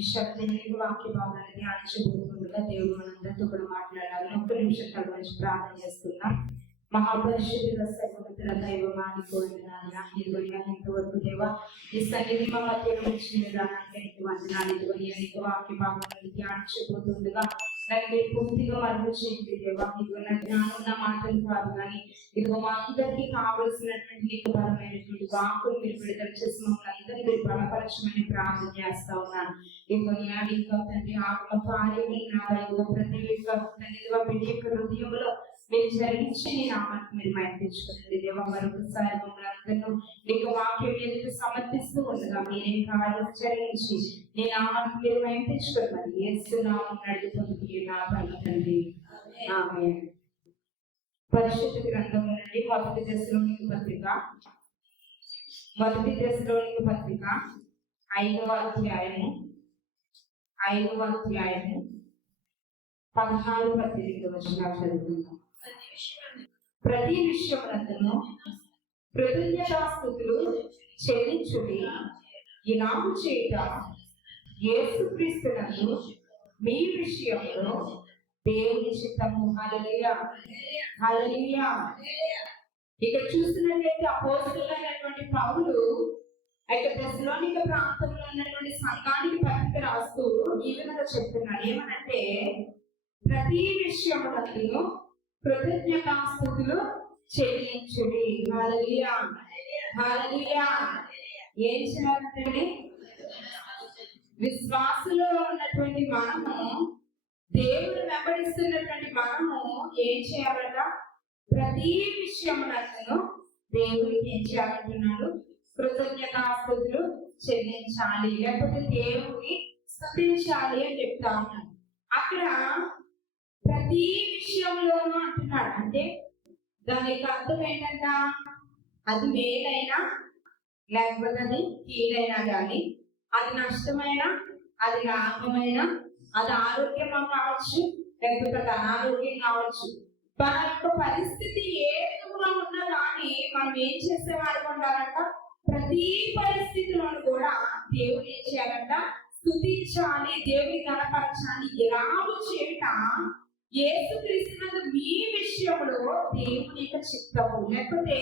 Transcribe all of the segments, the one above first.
మరి ఇంకా సమయంలో కొన్ని నిమిషాలు దేవునికి వాక్య భాగాన్ని ధ్యానించబోతుండగా దేవుడు మనందరితో కూడా మాట్లాడాలని ఒక్క నిమిషం తల నుంచి ప్రార్థన చేస్తున్నాం మహాపరిశుద్ధుల సర్వోన్నతుల దైవమాని కోరిన ఇదిగోనిగా ఇంతవరకు దేవా ఈ సన్నిధి మా మధ్యలో వచ్చిన విధానానికి నీకు వందనాలు ఇదిగోని అనేక వాక్య భాగాలను ధ్యానించబోతుండగా నన్ను మీరు పూర్తిగా మరుగు దేవా ఇదిగో నా జ్ఞానం నా మాటలు కాదు కానీ ఇదిగో మా అందరికీ కావలసినటువంటి నీకు బలమైనటువంటి వాకులు మీరు విడుదల చేసి మమ్మల్ని అందరినీ మీరు బలపరచమని ప్రార్థన చేస్తా ఉన్నాను. ఇదిగో నీ ఇంకా తండ్రి ఆత్మ కార్యములు నా ఇదిగో ప్రతి యొక్క తండ్రి ఇదిగో బిడ్డ యొక్క హృదయంలో మీరు జరిగించి నీ నామానికి మీరు మైన తెచ్చుకోండి దేవా మరొకసారి మమ్మల్ని అందరూ నీకు వాక్యం ఎదురు సమర్పిస్తూ ఉండగా మీరే కార్యం జరిగించి నీ నామానికి మీరు మైన తెచ్చుకోండి మరి ఏసు నామం నడుపుతుంది నా తండ్రి. ఆమె పరిశుద్ధ గ్రంథం నుండి మొదటి దశలోనికి పత్రిక. మొదటి దశలోనికి పత్రిక. ఐదవ అధ్యాయము. ఐదవ అధ్యాయము. పదహారు పద్దెనిమిది వచ్చిన చదువుకుందాం. ప్రతి విషయమునందును కృతజ్ఞతాస్థుతులు చెల్లించుడి ఇలాగు చేత యేసుక్రీస్తునందు మీ విషయంలో దేవుని చిత్తము హల్లెలూయా. హల్లెలూయా. ఇక్కడ చూస్తున్నట్లయితే అపోస్తులైనటువంటి పౌలు అయితే దశలోనిక ప్రాంతంలో ఉన్నటువంటి సంఘానికి పత్రిక రాస్తూ ఈ విధంగా చెప్తున్నాడు. ఏమనంటే ప్రతి విషయమునందును కృతజ్ఞతాస్థుతులు చెల్లించుడి. హల్లెలూయా హల్లెలూయా ఏం చేయాలంటే విశ్వాసులో ఉన్నటువంటి మనము దేవుడు వెంబడిస్తున్నటువంటి మనము ఏం చేయాలట? ప్రతి విషయమునను దేవుడికి ఏం చేయాలంటున్నాడు? కృతజ్ఞతాస్థుతులు చెల్లించాలి. లేకపోతే దేవుడిని స్థుతించాలి అని చెప్తా ఉన్నాడు. అక్కడ ప్రతి విషయంలోనూ అంటున్నాడు. అంటే దాని యొక్క అర్థం ఏంటంట? అది మేలైనా లేకపోతే అది కీడైనా కానీ అది నష్టమైన అది లాభమైన అది ఆరోగ్యం కావచ్చు లేకపోతే అది అనారోగ్యం కావచ్చు. మన యొక్క పరిస్థితి ఏ విధంగా ఉన్నా కానీ మనం ఏం చేసేవారు ఉండాలంట ప్రతి పరిస్థితిలోనూ కూడా దేవుడు ఏం చేయాలంట? స్థుతించాలి దేవుని కనపరచాలి ఎలాగో చేయట యేసుక్రీస్తునందు మీ విషయంలో దేవుని యొక్క చిత్తము. లేకపోతే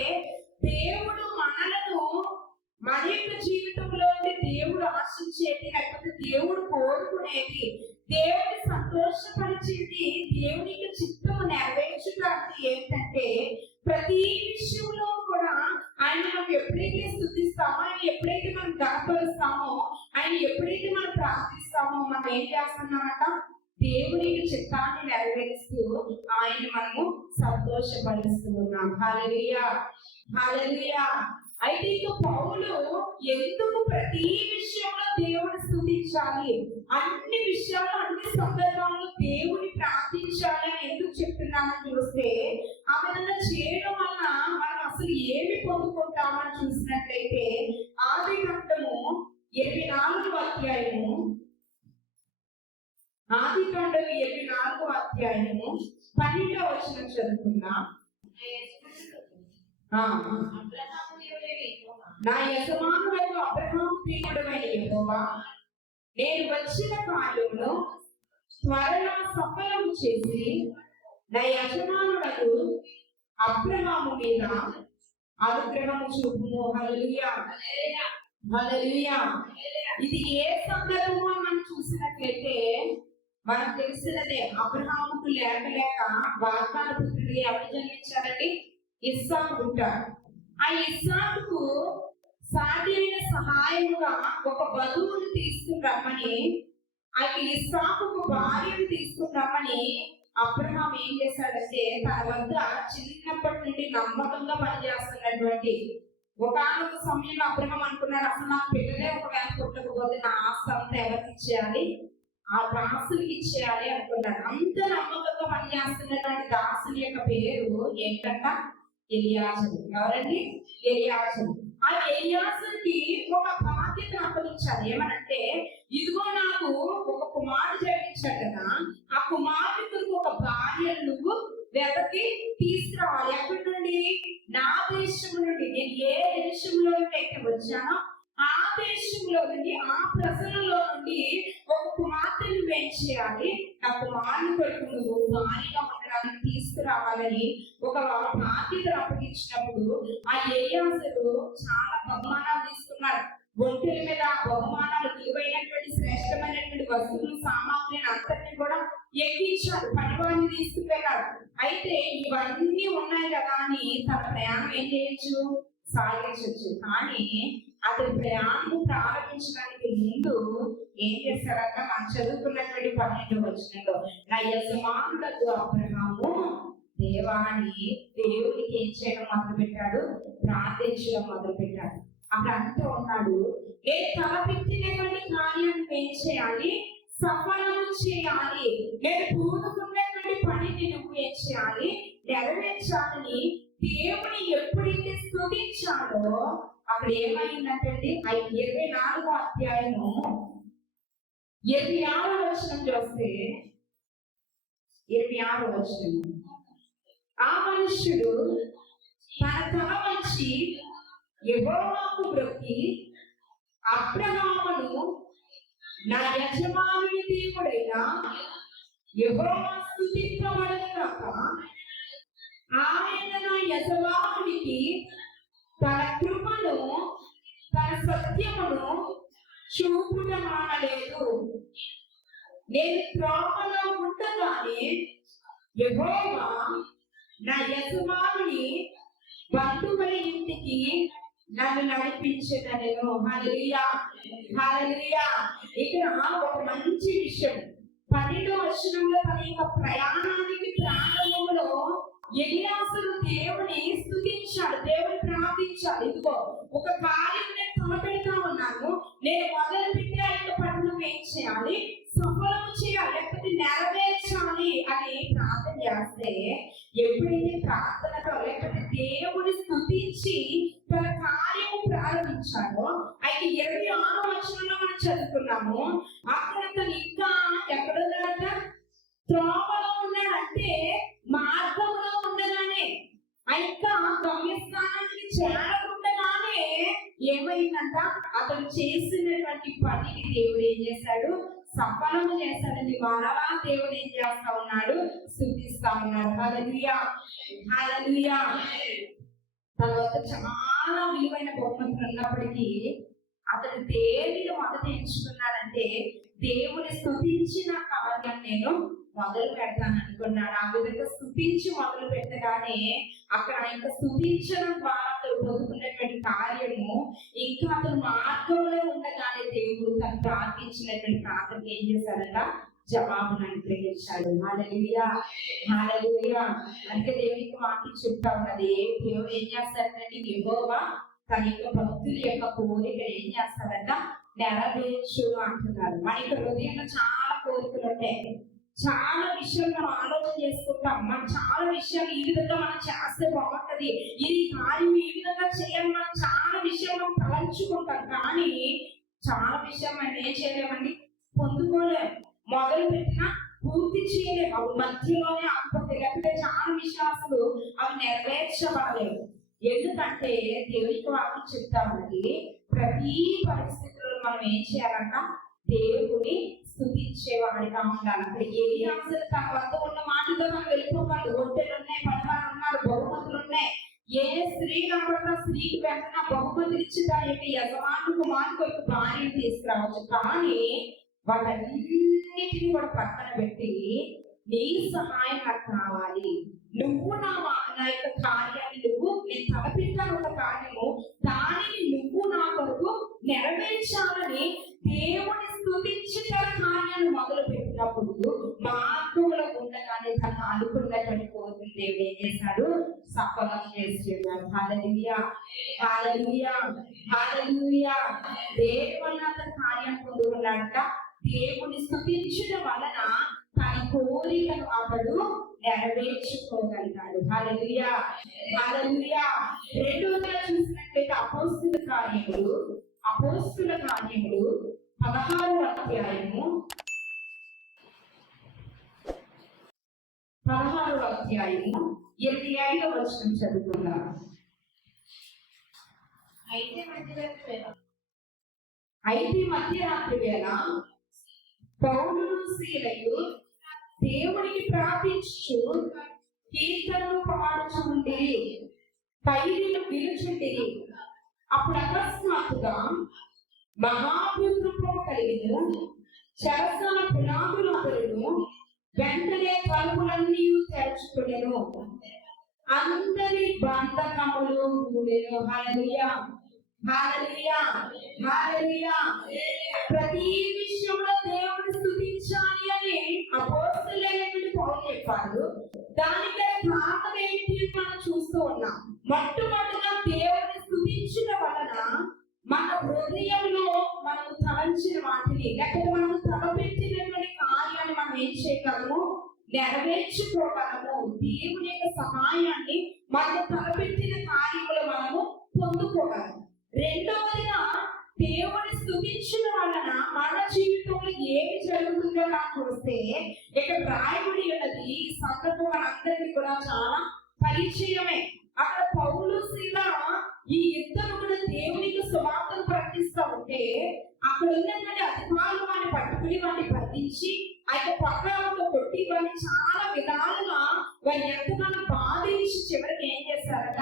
దేవుడు మనలను మన యొక్క జీవితంలో దేవుడు ఆశించేది లేకపోతే దేవుడు కోరుకునేది దేవుడిని సంతోషపరిచేది దేవునికి చిత్తము నెరవేర్చడానికి ఏంటంటే ప్రతి విషయంలో కూడా ఆయన మనం ఎప్పుడైతే స్థుతిస్తామో ఆయన ఎప్పుడైతే మనం గనపరుస్తామో ఆయన ఎప్పుడైతే మనం ప్రార్థిస్తామో మనం ఏం చేస్తున్నామంట? దేవుని చిత్తాన్ని నెరవేరుస్తూ ఆయన మనము సంతోషపరుస్తూ ఉన్నాం హాలలియా హాలలియా అయితే ఇక పౌలు ఎందుకు ప్రతి విషయంలో దేవుని స్థుతించాలి? అన్ని విషయాల్లో అన్ని సందర్భాల్లో దేవుని ప్రార్థించాలి అని ఎందుకు చెప్తున్నామని చూస్తే ఆ విధంగా చేయడం వల్ల మనం అసలు ఏమి పొందుకుంటామని చూసినట్లయితే ఆది గ్రంథము ఇరవై నాలుగు అధ్యాయము ఆది తొండలు ఇరవై నాలుగో అధ్యాయము పన్నెండో వచ్చిన చదువుకున్నా నా యజమానులకు అబ్రహాం ప్రియుడమైన యహోవా నేను వచ్చిన కాలంలో త్వరగా సఫలం చేసి నా యజమానులకు అబ్రహాము మీద అనుగ్రహం చూపుము. హల్లెలూయా. ఇది ఏ సందర్భమో మనం చూసినట్లయితే మనకు తెలిసినదే అబ్రహాముకు లేక లేక వాగ్దాన పుత్రుడికి ఎవరు జన్మించారండి ఇస్సాకు ఉంటారు. ఆ ఇస్సాకు సాధ్యమైన సహాయముగా ఒక బదువును తీసుకుని రమ్మని ఆ ఇస్సాకుకు భార్యను తీసుకుని రమ్మని అబ్రహాం ఏం చేశాడంటే తన వద్ద చిన్నప్పటి నుండి నమ్మకంగా పనిచేస్తున్నటువంటి ఒకనొక సమయంలో అబ్రహం అనుకున్నాడు అసలు నా పిల్లలే ఒకవేళ పుట్టకపోతే నా ఆస్తి అంతా ఎవరికి ఇచ్చేయాలి? ఆ దాసునికి ఇచ్చేయాలి అనుకున్నాడు. అంత నమ్మకంగా పనిచేస్తున్నటువంటి దాసుని యొక్క పేరు ఏంటంట? ఎలియాజరు. ఎవరండి? ఎలియాజరు. ఆ ఎలియాజరుకి ఒక బాధ్యత అప్పగించాలి ఏమనంటే ఇదిగో నాకు ఒక కుమారుడు జన్మించాడు కదా ఆ కుమారుడికి ఒక భార్యను నువ్వు వెతకి తీసుకురావాలి. ఎక్కడి నుండి? నా దేశం నుండి. నేను ఏ దేశంలో అయితే వచ్చానో ఆ దేశంలో నుండి ఆ ప్రజలలో నుండి ఒక కుమార్తెను వేయించేయాలి నా కుమారుని కొరకు నువ్వు భారీగా ఉండడానికి తీసుకురావాలని ఒక బాధ్యత అప్పగించినప్పుడు ఆ ఏయాసులు చాలా బహుమానాలు తీసుకున్నారు ఒంటెల మీద బహుమానాలు విలువైనటువంటి శ్రేష్టమైనటువంటి వస్తువులు సామాగ్రిని అంతటిని కూడా ఎక్కించారు పనివాడిని తీసుకువెళ్ళాడు అయితే ఇవన్నీ ఉన్నాయి కదా అని తన ప్రయాణం ఏం చేయొచ్చు? సాగించవచ్చు కానీ అతని ప్రయాణం ప్రారంభించడానికి ముందు ఏం చేస్తారంట మనం చదువుకున్నటువంటి పన్నెండు వచ్చినలో నా యజమానులకు అబ్రహాము దేవాన్ని దేవునికి ఏం చేయడం మొదలు పెట్టాడు ప్రార్థించడం మొదలు పెట్టాడు అక్కడ అంటూ ఉన్నాడు నేను తలపెట్టినటువంటి కార్యం ఏం చేయాలి? సఫలము చేయాలి. నేను పూనుకున్నటువంటి పనిని నువ్వు ఏం చేయాలి? నెరవేర్చాలని దేవుని ఎప్పుడైతే స్తుతించాడో అక్కడ ఏమైందంటే ఆ ఇరవై నాలుగో అధ్యాయము ఇరవై ఆరో వచనం చూస్తే ఇరవై ఆరో వచనం. ఆ మనుష్యుడు తన తల వచ్చి యెహోవాకు బ్రొక్కి అబ్రహామును నా యజమానుని దేవుడైన యెహోవా స్తుతించబడను ఆయన నా యజమానునికి తన కృపను తన సత్యమును చూపుట మానలేదు నేను త్రోవలో ఉండగానే యహోవా నా యజమానుని బంధువుల ఇంటికి నన్ను నడిపించగలను హల్లెలూయా హల్లెలూయా. ఇక్కడ ఒక మంచి విషయం. పన్నెండో వచనంలో తన యొక్క ప్రయాణానికి ప్రారంభంలో ఎలియాసులు దేవుని స్థుతించాడు దేవుని ప్రార్థించాడు. ఇదిగో ఒక కార్యం నేను తలపెడతా ఉన్నాను. నేను మొదలు పెట్టి ఆ యొక్క పనులు ఏం చేయాలి? సఫలం చేయాలి లేకపోతే నెరవేర్చాలి అని ప్రార్థన చేస్తే ఎప్పుడైతే ప్రార్థనతో లేకపోతే దేవుని స్థుతించి తన కార్యము ప్రారంభించాడో అయితే ఇరవై ఆరో వచనంలో మనం చదువుకున్నాము అక్కడ తను ఇంకా ఎక్కడున్నాడట త్రోవలో గమ్యస్థానానికి చేరకుండానే ఏమైందంట? అతను చేసినటువంటి పనిని దేవుడు ఏం చేశాడు? సఫలము చేశాడని మరలా దేవుడు ఏం చేస్తా ఉన్నాడు? స్థుతిస్తా ఉన్నాడు. హల్లెలూయా. హల్లెలూయా. తర్వాత చాలా విలువైన బహుమతులు ఉన్నప్పటికీ అతడు దేనిని మొదట ఎంచుకున్నాడంటే దేవుని స్థుతించిన కార్యం నేను మొదలు పెడతాను అనుకున్నాడు ఆ విధంగా స్థుతించి మొదలు పెట్టగానే అక్కడ ఇంకా స్థుతించడం ద్వారా అతను పొందుకున్నటువంటి కార్యము ఇంకా అతను మార్గంలో ఉండగానే దేవుడు తను ప్రార్థించినటువంటి ప్రార్థనకి ఏం చేశారంట? జవాబును అనుగ్రహించాడు. హాలలుయా హాలలుయా అంటే దేవునికి వాక్యం చెప్తా ఉన్నది దేవుడు ఏం చేస్తాడంటే యహోవా తన యొక్క భక్తుల యొక్క కోరిక ఏం చేస్తాడంట? నెరవేర్చు అంటున్నాడు మనకి హృదయంలో చాలా కోరికలు ఉంటాయి. చాలా విషయాలు మనం ఆలోచన చేసుకుంటాం. మనం చాలా విషయాలు ఈ విధంగా మనం చేస్తే బాగుంటది. ఇది కార్యం ఈ విధంగా చేయాలి మనం చాలా విషయాలు మనం తలంచుకుంటాం. కానీ చాలా విషయం మనం ఏం చేయలేమండి? పొందుకోలేము మొదలు పెట్టినా పూర్తి చేయలేము అవి మధ్యలోనే ఆగిపోతాయి లేకపోతే చాలా విశ్వాసాలు అవి నెరవేర్చబడలేవు. ఎందుకంటే దేవునికి వాకి చెప్తా ఉన్నది ప్రతి పరిస్థితి మనం ఏం చేయాలంట దేవుని స్థుతించే వాడిగా ఉండాలి. అక్కడ ఏ అంశాలు తన వద్ద ఉన్న మాటతో మనం వెళ్ళిపోకూడదు ఒంటెలు ఉన్నాయి పనివారు ఉన్నారు బహుమతులు ఉన్నాయి. ఏ స్త్రీ కనబడినా స్త్రీకి వెంటనే బహుమతులు ఇచ్చి తన యొక్క యజమాను కుమారుకు యొక్క భార్యను తీసుకురావచ్చు. కానీ వాటన్నిటిని కూడా పక్కన పెట్టి నీ సహాయం నాకు కావాలి. నువ్వు నా మా- నా యొక్క కార్యాన్ని నువ్వు నేను తలపిస్తాను ఒక కార్యము దానిని నువ్వు నా కొరకు నెరవేర్చాలని దేవుని స్థుతించి తన కార్యాన్ని మొదలు పెట్టినప్పుడు మార్గంలో ఉండగానే తను అనుకున్నటువంటి కోరికలు దేవుడు ఏం చేశాడు? సఫలం చేస్తున్నాడు. హాలలుయా హాలలుయా హాలలుయా దేవుని అతను కార్యం పొందుకున్నాడట. దేవుని స్థుతించడం వలన తన కోరికను అతడు నెరవేర్చుకోగలిగాడు. హల్లెలూయా హల్లెలూయా రెండోదిగా చూసినట్లయితే అపోస్తుల కార్యములు అపోస్తుల కార్యములు పదహారు అధ్యాయము పదహారు అధ్యాయము ఇరవై ఐదో వచనం చదువుకుందాం. అయితే మధ్యవర్తి అయితే మధ్యరాత్రి వేళ పౌరులు శీలయు దేవునికి ప్రార్థించు కీర్తనలు పాడుచుండి ఖైదీలు పిలుచుండి అప్పుడు అకస్మాత్తుగా మహాభూతృత్వం కలిగిన శరసన పునాదులు అతను వెంటనే తలుపులన్నీ తెరుచుకునేను. అందరి బంధకములు కూడెను. హల్లెలూయా హల్లెలూయా హల్లెలూయా. ప్రతి విషయంలో దేవుని స్థుతించాలి అని అపోస్తలైనటువంటి పౌరులు చెప్పారు. దానికి కారణం ఏంటి మనం చూస్తూ ఉన్నాం. మొట్టమొదటిగా దేవుని స్తుతించడం వలన మన హృదయంలో మనం తలంచిన వాటిని లేకపోతే మనం తలపెట్టినటువంటి కార్యాన్ని మనం ఏం చేయగలము? నెరవేర్చుకోగలము. దేవుని యొక్క సహాయాన్ని మనం తలపెట్టిన కార్యములు మనము పొందుకోగలము. రెండవదిగా దేవుని స్తుతించడం వలన మన జీవితంలో ఏమి జరుగుతుందో నాకు చూస్తే ఇక్కడ రాయబడి ఉన్నది ఈ సందర్భం మనందరికీ కూడా చాలా పరిచయమే. అక్కడ పౌలు శీల ఈ ఇద్దరు కూడా దేవునికి సువార్తను ప్రకటిస్తూ ఉంటే అక్కడ ఉన్నటువంటి అధికారులు వాడిని పట్టుకుని వాడిని బంధించి ఆయన పక్కన కొట్టి వాడిని చాలా విధాలుగా వారి ఎంతగానో బాధించి చివరికి ఏం చేశారట?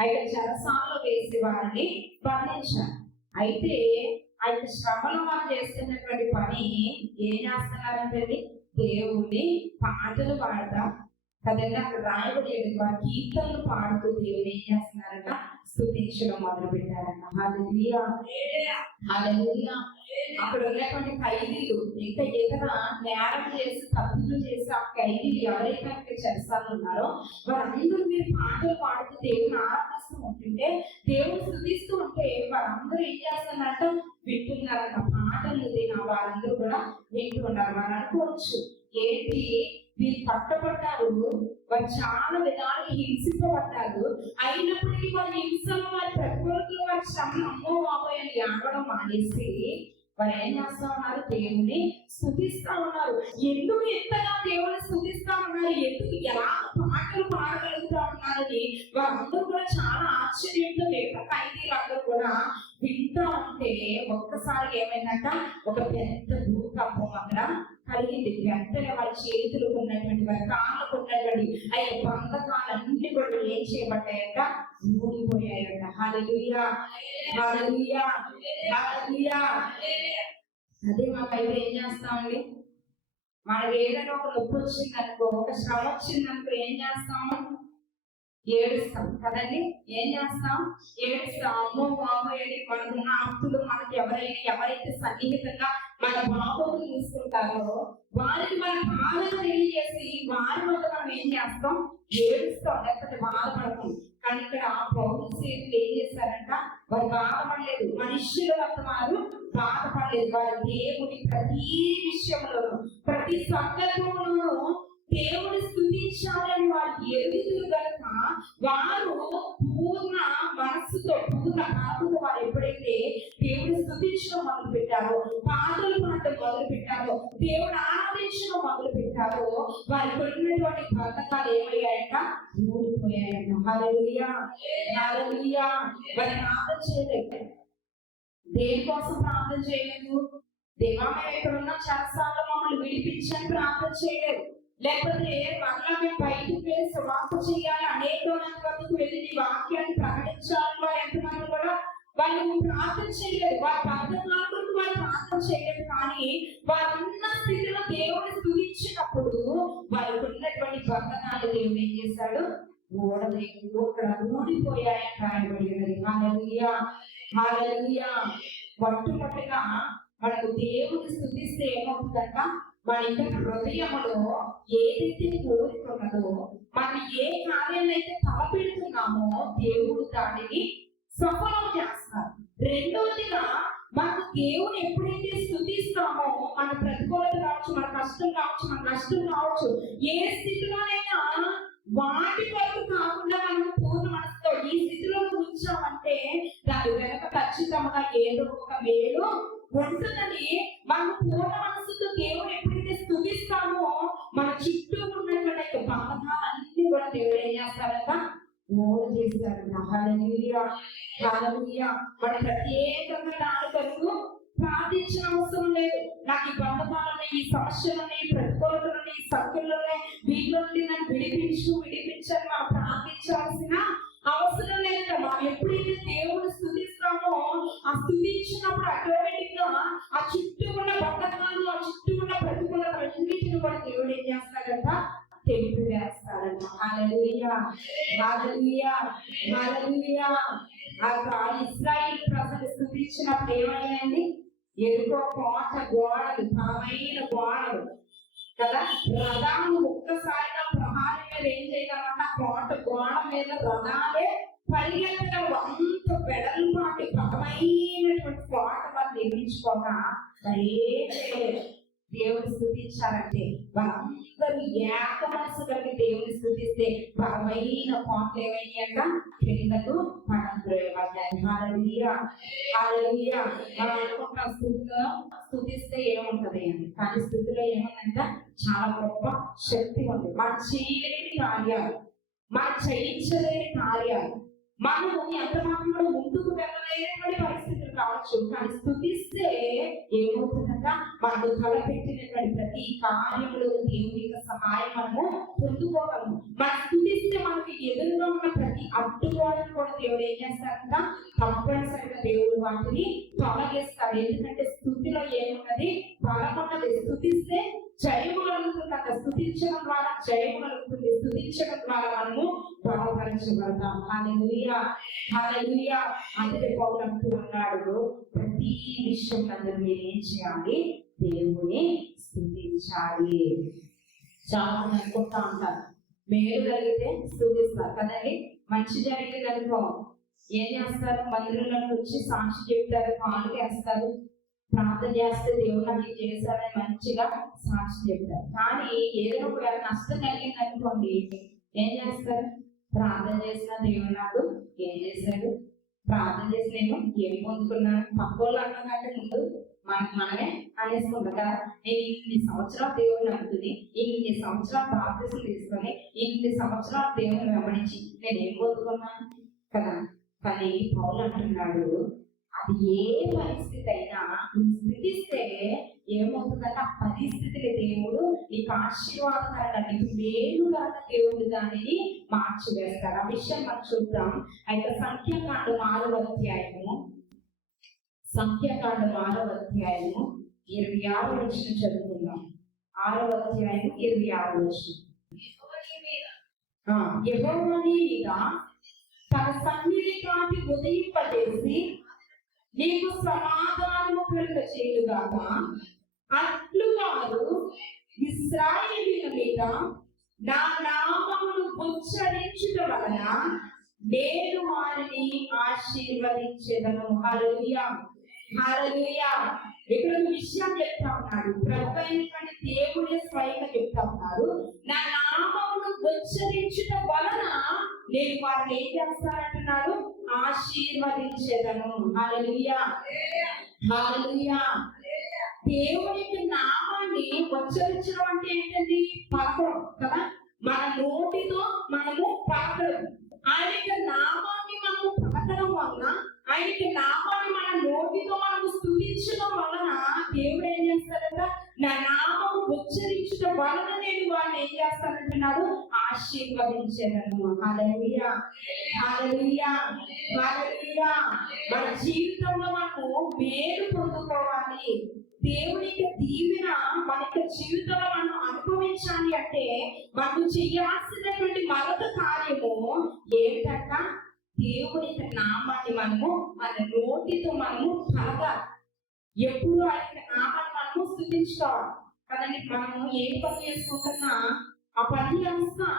ఆయన యొక్క వేసి వారిని బంధించారు. అయితే ఆయన శ్రమలో వారు చేస్తున్నటువంటి పని ఏం చేస్తున్నారంటే దేవుని పాటలు పాడతా కదండి అక్కడ రాయబడి ఉంది, కీర్తనలు పాడుతూ దేవుని ఏం చేస్తున్నారట? స్థుతించడం మొదలు పెట్టారట అక్కడ ఉన్నటువంటి ఖైదీలు ఇంకా ఇతర నేరం చేసి తప్పులు చేసి ఆ ఖైదీలు ఎవరైతే అక్కడ చేస్తాను ఉన్నారో వారందరూ మీరు పాటలు పాడుతూ దేవుని ఆరాధిస్తూ ఉంటుంటే దేవుని స్థుతిస్తూ ఉంటే వారందరూ ఏం చేస్తున్నారట? వింటున్నారట. పాటలు విన వారందరూ కూడా వింటున్నారు వారు అనుకోవచ్చు ఏంటి వీరు పట్టబడ్డారు వారు చాలా విధాలుగా హింసింపబడ్డారు. అయినప్పటికీ వారి హింసలు వారి ప్రకృతిలో వారి శ్రమలు అమ్మో బాబోయ్ అని ఆడడం మానేసి వారు ఏం చేస్తా ఉన్నారు? దేవుని స్థుతిస్తా ఉన్నారు. ఎందుకు ఎంతగా దేవుని స్థుతిస్తా ఉన్నారు? ఎందుకు ఎలా పాటలు పాడగలుగుతా ఉన్నారని వారందరూ కూడా చాలా ఆశ్చర్యంతో లేక ఖైదీలు అందరూ కూడా వింటూ ఉంటే ఒక్కసారి ఏమైందంట? ఒక పెద్ద భూకంపం అక్కడ కలిగింది. వెంటనే వాళ్ళ చేతులకు ఉన్నటువంటి వాళ్ళ కాళ్ళకు ఉన్నటువంటి అయ్యే బంధకాలన్నీ కూడా ఏం చేయబడ్డాయంట? ఊడిపోయాయంట. హల్లెలూయా! హల్లెలూయా! హల్లెలూయా! అదే మాకైతే ఏం చేస్తామండి? మనకి ఏదైనా ఒక నొప్పి వచ్చిందనుకో ఒక శ్రమ వచ్చింది అనుకో ఏం చేస్తాము? ఏడుస్తాం. కదండి? ఏం చేస్తాం? ఏడుస్తాం. అమ్మో బాబు అని మనకున్న ఆప్తులు మనకి ఎవరైనా ఎవరైతే సన్నిహితంగా మన బాబుని తీసుకుంటారో వారికి మన బాధను తెలియజేసి వారి వల్ల మనం ఏం చేస్తాం? ఏడుస్తాం. లేకపోతే బాధపడతాం. కానీ ఇక్కడ ఆ పౌరు ఏం చేశారంట? వారు బాధపడలేదు. మనుష్యుల వల్ల వారు బాధపడలేదు. వారు దేవుని ప్రతి విషయంలోనూ ప్రతి సందర్భంలోనూ దేవుడు స్థుతించాలని వారు ఎరుగుతురు కనుక వారు పూర్ణ మనస్సుతో పూర్ణ భావంతో వారు ఎప్పుడైతే దేవుడు స్థుతించడం మొదలు పెట్టారో పాటలు పాడటం మొదలు పెట్టారో దేవుని ఆరాధించడం మొదలు పెట్టారో వారికి ఉన్నటువంటి బంధకాలు ఏమయ్యాయంట? ఊడిపోయాయంట. హల్లెలూయా. వారి ప్రార్థన చేయలేదు. దేనికోసం ప్రార్థన చేయలేదు? దేవా మేము ఎక్కడున్న సార్లు మమ్మల్ని విడిపించని ప్రార్థన చేయలేదు. లేకపోతే మరలా మేము బయటకు వెళ్ళి సువార్త చేయాలి? అనేక మంది వద్దకు వెళ్ళి నీ వాక్యాన్ని ప్రకటించాలని వారు ఎంతమంది కూడా. వాళ్ళు ప్రార్థన చేయలేదు. వారి ప్రార్థన కొరకు వారు ప్రార్థన చేయలేదు. కానీ వారున్న స్థితిలో దేవుని స్థుతించినప్పుడు వారికి ఉన్నటువంటి బంధనాలు దేవుడు ఏం చేశాడు? ఓడలేదు అక్కడ ఊడిపోయాయని రాయబడి ఉన్నది. హాలలుయా హాలలుయా మొట్టమొదటిగా మనకు దేవుని స్థుతిస్తే ఏమవుతుందంట? మన యొక్క హృదయములో ఏదైతే కోరిక ఉన్నదో మనం ఏ కార్యాన్ని అయితే తలపెడుతున్నామో దేవుడు దానిని సఫలం చేస్తారు రెండోదిగా మనకు దేవుని ఎప్పుడైతే స్థుతిస్తామో మన ప్రతికూలత కావచ్చు మన కష్టం కావచ్చు మన నష్టం కావచ్చు ఏ స్థితిలోనైనా వాటి వరకు కాకుండా మనం పూర్ణ మనసుతో ఈ స్థితిలో ఉంచామంటే దాని వెనక ఖచ్చితంగా ఏదో ఒక మేలు ఉంటుందని మనం పూర్ణ చేస్తారంట హల్లెలూయా. హల్లెలూయా ప్రత్యేకంగా దాని కొరకు నాకు ఈ బంధకాలు ఉన్నాయి ఈ సమస్యలు ఉన్నాయి ఈ ప్రతికూలతలు ఈ వీటిలో నుండి నన్ను విడిపించు విడిపించని మనం ప్రార్థించాల్సిన అవసరం లేదు మనం ఎప్పుడైతే దేవుడు స్థుతిస్తామో ఆ స్థుతించినప్పుడు ఆటోమేటిక్గా ఆ చుట్టూ ఉన్న బంధకాలు ఆ చుట్టూ ఉన్న ప్రతికూలతలన్నింటిని కూడా దేవుడు ఏం చేస్తాడంట? తెలుపు ఇస్రాయిల్ ప్రజలు స్థుతించిన ఏమయ్యాయండి ఎరుకో కోట గోడలు బలమైన గోడలు. కదా? రథాలు ఒక్కసారిగా ప్రహారీ మీద ఏం చేయగలమంట కోట గోడ మీద రథాలే పరిగెత్తడం అంత వెడల్పాటి బలమైనటువంటి కోట వారు నిర్మించుకోగా దేవుని స్థుతించారంటే వారందరూ ఏక మనసు కలిగి దేవుని స్థుతిస్తే బలమైన పాటలు ఏమైనాయంట క్రిందకు మనం హాలలుయా హాలలుయా మనం అనుకుంటాం స్థుతిలో స్థుతిస్తే ఏముంటది అని. కానీ స్థుతిలో ఏముందంట? చాలా గొప్ప శక్తి ఉంది. మనం చేయలేని కార్యాలు మనం చేయించలేని కార్యాలు మనము ఎంత మాత్రం ముందుకు వెళ్ళలేనటువంటి పరిస్థితులు కావచ్చు. కానీ స్థుతిస్తే ఏమవుతుందట? మనకు తలపెట్టినటువంటి ప్రతి కార్యంలో దేవుని యొక్క సహాయం మనము పొందుకోగలము. మనం స్థుతిస్తే మనకి ఎదురుగా ఉన్న ప్రతి అడ్డుగోడను కూడా దేవుడు ఏం చేస్తారంట తప్పనిసరిగా దేవుడు వాటిని తొలగిస్తాడు. ఎందుకంటే స్థుతిలో ఏమున్నది? బలం స్థుతిస్తే జయము కలుగుతుందంట స్థుతించడం ద్వారా జయము కలుగుతుంది స్థుతించడం ద్వారా మనము బలపరచబడతాం హాలెలూయా హాలెలూయా అందుకే పౌలు అంటూ ఉన్నాడు ప్రతి విషయం అందరూ మీరు ఏం చేయాలి? దేవుని స్థుతించాలి. చాలా మంది అనుకుంటా ఉంటారు మేలు కలిగితే స్థుతిస్తారు. కదండి? మంచి జరిగింది అనుకో ఏం చేస్తారు? మందిరంలోకి వచ్చి సాక్షి చెప్తారు కాలు వేస్తారు. ప్రార్థన చేస్తే దేవుడు నాకు చేశాడని మంచిగా సాక్షి చెప్తారు. కానీ ఏదో ఒకవేళ నష్టం కలిగింది అనుకోండి ఏం చేస్తారు? ప్రార్థన చేసిన దేవుడు నాకు ఏం చేశాడు? ప్రార్థన చేసి నేను ఏం పొందుకున్నాను? పక్కోళ్ళు అన్న కంటే ముందు మనకు మనమే అనేసుకుంటా నేను ఇన్ని సంవత్సరాలు దేవుని నమ్ముతుంది ఇన్ని సంవత్సరాలు ప్రార్థనలు తీసుకొని ఇన్ని సంవత్సరాలు దేవుని వెంబడించి నేను ఏం పొందుకున్నాను? కదా. కానీ పౌలు అంటున్నాడు అది ఏ పరిస్థితి అయినా నువ్వు స్థితిస్తే ఏమవుతుందంటే ఆ పరిస్థితిని దేవుడు నీకు ఆశీర్వాదకరంగా నీకు మేలుకరంగా దేవుడు దానిని మార్చివేస్తాడు. ఆ విషయం మనం చూద్దాం. అయితే సంఖ్యాకాండం ఆరవ అధ్యాయము. సంఖ్యాకాండం ఆరవ అధ్యాయము ఇరవై ఆరు వచ్చిన చదువుకుందాం. ఆరవ అధ్యాయం ఇరవై ఆరు వచ్చిన యహోవా నీ మీద తన సన్నిధి కాటి ఉదయింపజేసి నీకు సమాధానము కలుగ చేయుగాక అట్లు వారు ఇస్రాయేలీల మీద నా నామమును ఉచ్చరించుట వలన నేను వారిని ఆశీర్వదించేదను. హల్లెలూయా. హల్లెలూయా. ఇక్కడ ఒక విషయం చెప్తా ఉన్నాడు ప్రభు అయినటువంటి దేవుడే స్వయంగా చెప్తా ఉన్నారు. నా నామమును ఉచ్చరించుట వలన నేను వారిని ఏం చేస్తానంటున్నాడు ఆశీర్వదించేదను. హల్లెలూయా. హల్లెలూయా. దేవుని యొక్క నామాన్ని ఉచ్చరించడం అంటే ఏంటండి? పలకడం కదా? మన నోటితో మనము పలకడం ఆయన యొక్క నామాన్ని మనము పలకడం వలన ఆయనకి నామాన్ని మన నోటితో మనము స్థుతించడం వలన దేవుడు ఏం చేస్తాడంట? నా నామము ఉచ్చరించడం వలన నేను వాడిని ఏం చేస్తానంటున్నాడు ఆశీర్వదించాను హల్లెలూయా. హల్లెలూయా. హల్లెలూయా. మన జీవితంలో మనము మేలు పొందుకోవాలి. దేవుని యొక్క దీవెన మన యొక్క జీవితంలో మనం అనుభవించాలి అంటే మనం చేయాల్సినటువంటి మరొక కార్యము ఏమిటంట? దేవుడి యొక్క నామాన్ని మనము మన నోటితో మనము పలకాలి ఎప్పుడు ఆయన నామాన్ని మనము స్థుతించుకోవాలి కదండి మనము ఏ పని చేసుకుంటున్నా? ఆ పని అంతా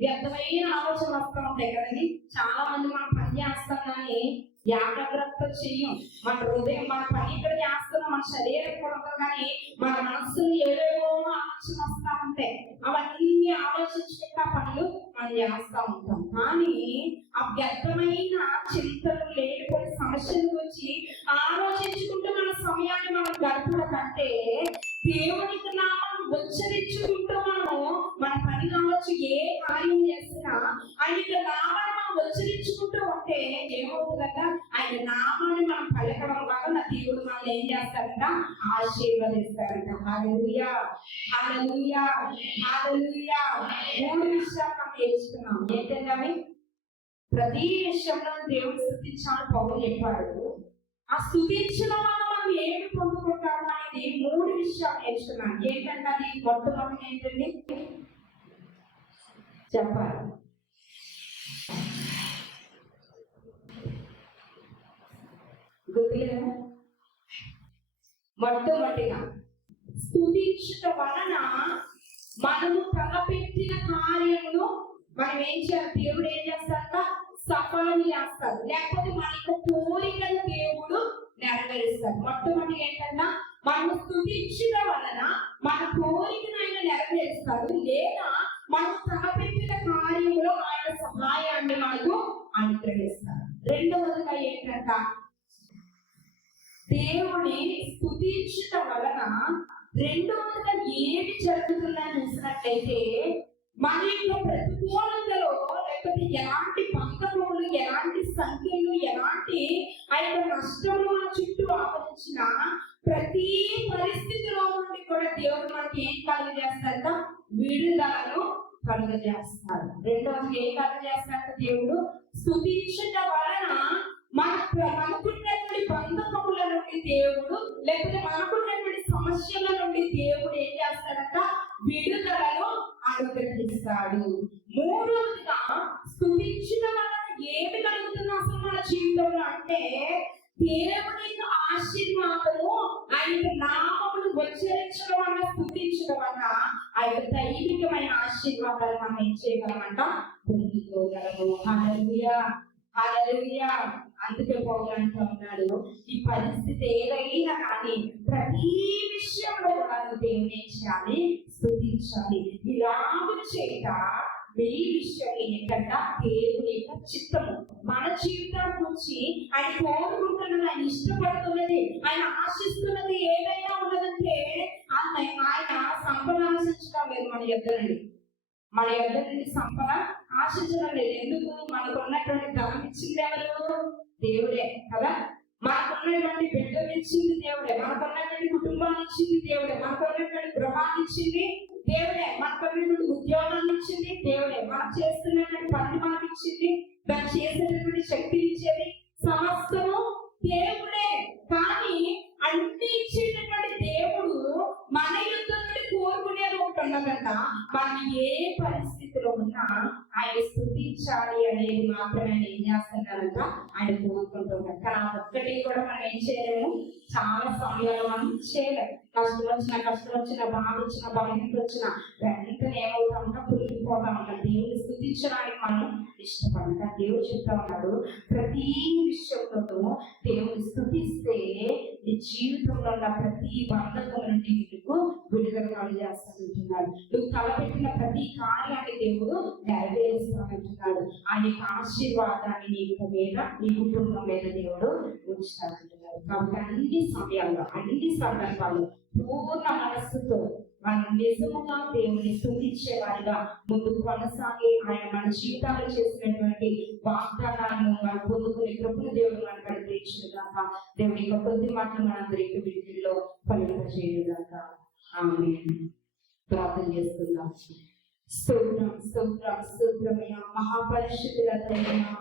వ్యర్థమైన ఆలోచన వస్తూ ఉంటాయి కదండి. చాలా మంది మనం పని చేస్తాం కానీ ఏకాగ్రత చెయ్యం. మన హృదయం మన పని ఇక్కడ చేస్తున్నాం మన శరీరం కూడా కానీ మన మనస్సులు ఏవేవో ఆలోచన వస్తా ఉంటాయి. అవన్నీ ఆలోచించుకుంటా పనులు మనం చేస్తా ఉంటాం. కానీ ఆ వ్యర్థమైన చింతలు లేకపోయిన సమస్యల గురించి ఆలోచించుకుంటూ మన సమయాన్ని మనం గడపడం కంటే దేవునికి ఆయన యొక్క నామాన్ని మనం ఉచ్చరించుకుంటూ ఉంటే ఏమవుతుందట? ఆయన నామాన్ని మనం పలకడం వల్ల నా దేవుడు మనల్ని ఏం చేస్తారంట? ఆశీర్వదిస్తారంట. హాలూయా హాలూయా హాలూయా మూడు విషయాలు మనం నేర్చుకున్నాం ఏంటంటే ప్రతి విషయంలో దేవుడు స్థుతించాలని పౌరు చెప్పాడు. ఆ స్థుతించడం వల్ల మనం ఏమి పొందుకుంటాము అనేది మూడు విషయాలు నేర్చుకున్నాం ఏంటంటే అది మొట్టమొదటి ఏంటండి? చెప్పాలి. గుర్తులేదా? మొట్టమొదటిగా స్థుతించుట వలన మనము తలపెట్టిన కార్యమును మనం ఏం చేయాలి? దేవుడు ఏం చేస్తాడ సఫలం చేస్తారు లేకపోతే మన యొక్క కోరికలు దేవుడు నెరవేరుస్తాడు. మొట్టమొదటి ఏంటన్నా మనము స్థుతించుట వలన మన కోరికను ఆయన నెరవేరుస్తాడు. లేదా మనం తలపెట్టిన సహాయాన్ని మనకు అనుగ్రహిస్తారు. రెండవదిగా ఏంటంట? దేవుని స్థుతించటం వలన రెండవదిగా ఏమి జరుగుతుందని చూసినట్లయితే మన యొక్క ప్రతికూలతలో లేకపోతే ఎలాంటి పంకములు ఎలాంటి సంఖ్యలు ఎలాంటి ఆయన యొక్క నష్టములు మన చుట్టూ ఆవరించిన ప్రతి పరిస్థితిలో నుండి కూడా దేవుడు మనకి ఏం కలుగజేస్తారట విడుదలను కలుగజేస్తాడు రెండవది ఏం కలుగజేస్తారట దేవుడు? స్థుతించట వలన మన మనకున్నటువంటి బంధకముల నుండి దేవుడు లేకపోతే మనకున్నటువంటి సమస్యల నుండి దేవుడు ఏం చేస్తాడంట? విడుదలను అనుగ్రహిస్తాడు. మూడవదిగా స్థుతించిన వలన ఏమి కలుగుతుంది అసలు మన జీవితంలో? అంటే దేవుడు యొక్క ఆశీర్వాదము ఆయన యొక్క నామమును ఉచ్చరించడం వల్ల స్థుతించడం వల్ల ఆ యొక్క దైవికమైన ఆశీర్వాదాలు మనం ఏం చేయగలమంట పొందుకోగలము హల్లెలూయా హల్లెలూయా. అందుకే పోగలంటూ ఉన్నాడు. ఈ పరిస్థితి ఏదైనా కానీ ప్రతి విషయంలో మనం దేవుని ఏం చేయాలి స్థుతించాలి. ఇలాగ చేత ఈ విషయం ఏంటంటే దేవుని యొక్క చిత్తము. మన జీవితం నుంచి ఆయన కోరుకుంటున్నది ఆయన ఇష్టపడుతున్నది ఆయన ఆశిస్తున్నది ఏదైనా ఉన్నదంటే ఆయన ఆయన సంపద లేదు మన యొద్దనండి మన ఎవరి నుండి సంపద ఆశించడం లేదు ఎందుకు? మనకు ఉన్నటువంటి ధనం ఇచ్చింది ఎవరు? దేవుడే కదా? మనకున్నటువంటి బిడ్డలు ఇచ్చింది దేవుడే మనకున్నటువంటి కుటుంబాన్ని ఇచ్చింది దేవుడే మనకున్నటువంటి గృహాన్ని ఇచ్చింది దేవుడే మనకున్నటువంటి ఉద్యోగాన్ని ఇచ్చింది దేవుడే మనం చేస్తున్నటువంటి పని మనకి ఇచ్చింది దాన్ని చేసేటటువంటి శక్తి ఇచ్చేది సమస్తము దేవుడే. కానీ అన్ని ఇచ్చేటటువంటి దేవుడు మన యొక్క కోరుకునే కోరుకునేది ఒకటి ఉన్నదంట మనం ఏ పరిస్థితిలో ఉన్నా ఆయన స్థుతించాలి అనేది మాత్రమే ఆయన ఏం చేస్తున్నారంట ఆయన కోరుకుంటున్నాడు కానీ ఒక్కటి కూడా మనం ఏం చేయలేము. చాలా సమయాలు మనం చేయలేము కష్టం వచ్చిన కష్టం వచ్చిన బాధ వచ్చిన బలహీనత వచ్చిన వెంటనే ఏమవుతా ఉంటాం కురిగిపోతా ఉంటాం. దేవుని స్థుతించడానికి ఇష్టపడతాం దేవుడు చెప్తా ఉన్నాడు. ప్రతి విషయంలోనూ దేవుని స్థుతిస్తే నీ జీవితంలో ఉన్న ప్రతి బంధకం నుండి నీకు విడుదల కలుగజేస్తానంటున్నాడు నువ్వు తలపెట్టిన ప్రతి కార్యాన్ని దేవుడు నెరవేరుస్తానంటున్నాడు ఆ యొక్క ఆశీర్వాదాన్ని నీకు మీద నీ కుటుంబం మీద దేవుడు ఉంచుతానంటున్నాడు కాబట్టి అన్ని సమయాల్లో అన్ని సందర్భాల్లో పూర్ణ మనస్సుతో మనం నిజముగా దేవుని స్థుతించే వారిగా ముందు కొనసాగి ఆయన మన జీవితాలు చేసినటువంటి వాగ్దానాలను మనం పొందుకునే కృపను దేవుడు మనకు అనుగ్రహించుగాక దేవుని యొక్క కొద్ది మాటలు మనందరికీ వీటిల్లో ఫలింపజేయుగాక. ఆమె ప్రార్థన చేసుకుందాం స్తోత్రం స్తోత్రం స్తోత్రమయ్య. మహాపరిశుద్ధుల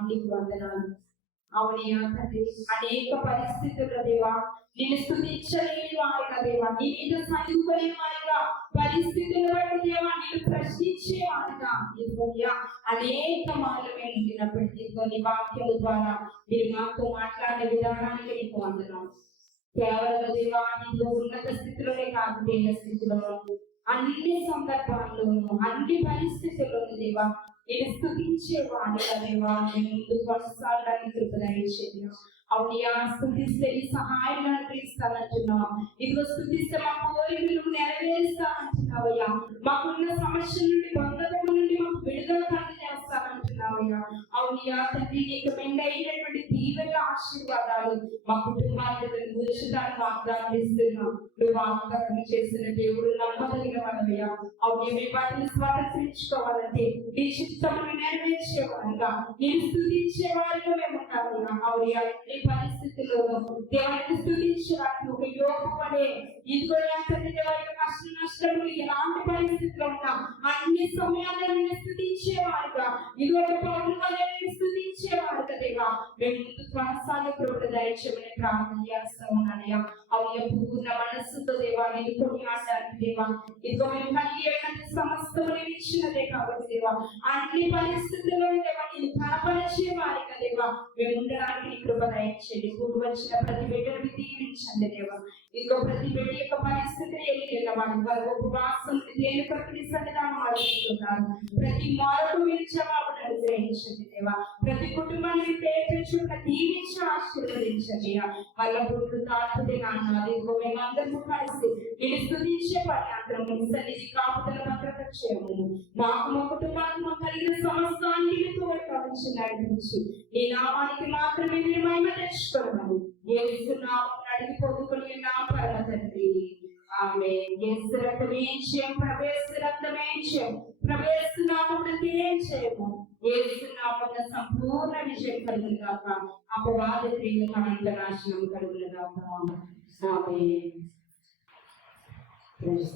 నీకు వందనాలు. అవునయ్యా తండ్రి. అనేక పరిస్థితుల దేవా నేను స్థుతించలేని వారిగా దేవా నీ మీద చదువుకునే వారిగా పరిస్థితుల బట్టి దేవా నేను ప్రశ్నించే వారిగా. ఇదిగోయ్యా అనేక మార్లు మేము విన్నప్పటికీ కొన్ని వాక్యముల ద్వారా మీరు మాతో మాట్లాడే విధానానికి నీకు వందనాలు కేవలం దేవా నీకు ఉన్నత స్థితిలోనే కాదు దేవ స్థితిలో అన్ని సందర్భాల్లోనూ అన్ని పరిస్థితుల్లోనూ దేవా నేను స్థుతించే వాడిగా దేవా నేను ముందు కొనసాగడానికి కృపదయించేది అవునియా స్థుతిస్తే నీ సహాయం అనుగ్రహిస్తానంటున్నావు ఇదిగో స్థుతిస్తే మా కోరికలు నెరవేరుస్తానంటున్నావయ్యా మాకున్న సమస్యల నుండి బంధకం నుండి మాకు విడుదల కలిగజేస్తానంటున్నావయ్యా అవును అవునియా తండ్రి నీకు మెండైనటువంటి తీవ్ర ఆశీర్వాదాలు మా కుటుంబాలను గురించుతాను వాగ్దానం ఇస్తున్నాం నువ్వు వాగ్దానం చేసిన దేవుడు నమ్మదగిన వాళ్ళయ్యా అవును మీ వాటిని స్వాతంత్రించుకోవాలంటే నీ చిత్తమును నెరవేర్చేవారుగా నేను స్థుతించే వారిగా మేము ఉండాలయ్యా అవునయ్యా ఈ పరిస్థితుల్లో దేవుడిని స్థుతించడానికి ఒక యోగం అనే ఇదిగో తండ్రి దేవా, కష్ట నష్టములు ఎలాంటి పరిస్థితుల్లో ఉన్నా అన్ని సమయాల్లో నేను స్థుతించేవారుగా. ఇదిగో ఒక వలె నేను స్థుతించేవారుగా మేము ముందు కొనసాగే ప్రభుత్వ దయచేయమని ప్రార్థన చేస్తా ఉన్నానయ్యా. అవును పూర్ణ మనస్సుతో దేవా నేను కొనియాడడానికి దేవా. ఇదిగో మేము కలిగి ఉన్నటువంటి సమస్తము నీవు ఇచ్చినదే కాబట్టి దేవా. అన్ని పరిస్థితుల్లో దేవా నేను కనపరిచే వారిగా మేము ఉండడానికి కృప దయచేయండి. కూడి వచ్చిన ప్రతి బిడ్డను దీవించండి దేవా. ఇదిగో ప్రతి బిడ్డ యొక్క వాడి ఉపవాసం ప్రతి మారకు మీరు జవాబు అనుగ్రహించండి దేవా ప్రతి కుటుంబాన్ని మీ పేరు పెంచుకున్న దీవించి ఆశీర్వదించండి. వాళ్ళ పుట్టు తాకుతే నాన్న ఇదిగో మేమందరము కలిసి నేను స్థుతించే పని సన్నిధి కాపుదల భద్రత క్షేమము. మాకు మా కుటుంబానికి మాకు కలిగిన సమస్తాన్ని తోడు కవించి నడిపించి. ఈ నామానికి మాత్రమే మీరు మహిమ తెచ్చుకోమని ఏసునామం అడిగి పొందుకొని నా పరమ తండ్రి ఆమె యేసు రక్తమేంచేయం ప్రవేశ రక్తమేంచేయం ప్రవేశనామమున తీరేంచేయము ఏసునామమున సంపూర్ణ విజయం కలుగును గాక అపవాద క్రియలు అనంత నాశనం కలుగును గాక ఆమె Praise.